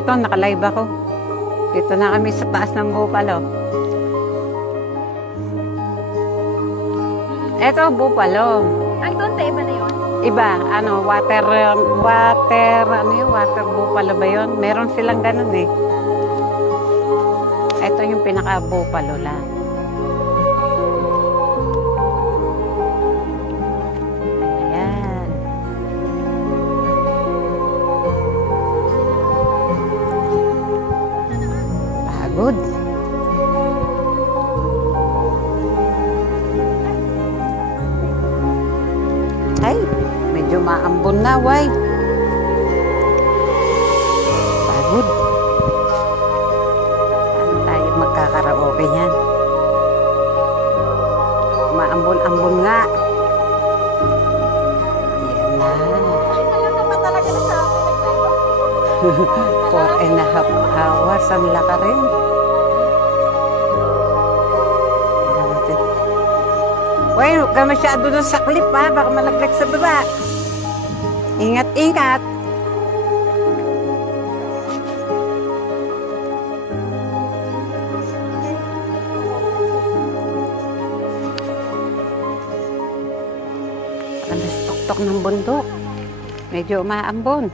Ito, naka-live ako. Dito na kami sa taas ng Bupalo. Ito, Bupalo. Ay, doon tayo ba na yun? Iba, water Bupalo ba yun? Meron silang ganun eh. Ito yung pinaka-Bupalo lang. Ayan. Pagod. Ay, medyo maambon na, way. Pagod. Ano tayo magkakaraoke yan? Maambon-ambon nga. Yan na. Talaga pa talaga na sa akin nag-live. 4.5 hours. Ang laka rin. Uy, huwag ka masyado dun sa clip ha. Baka malaglag sa baba. Ingat-ingat. Alas tuktok ng bundok. Medyo umaambon.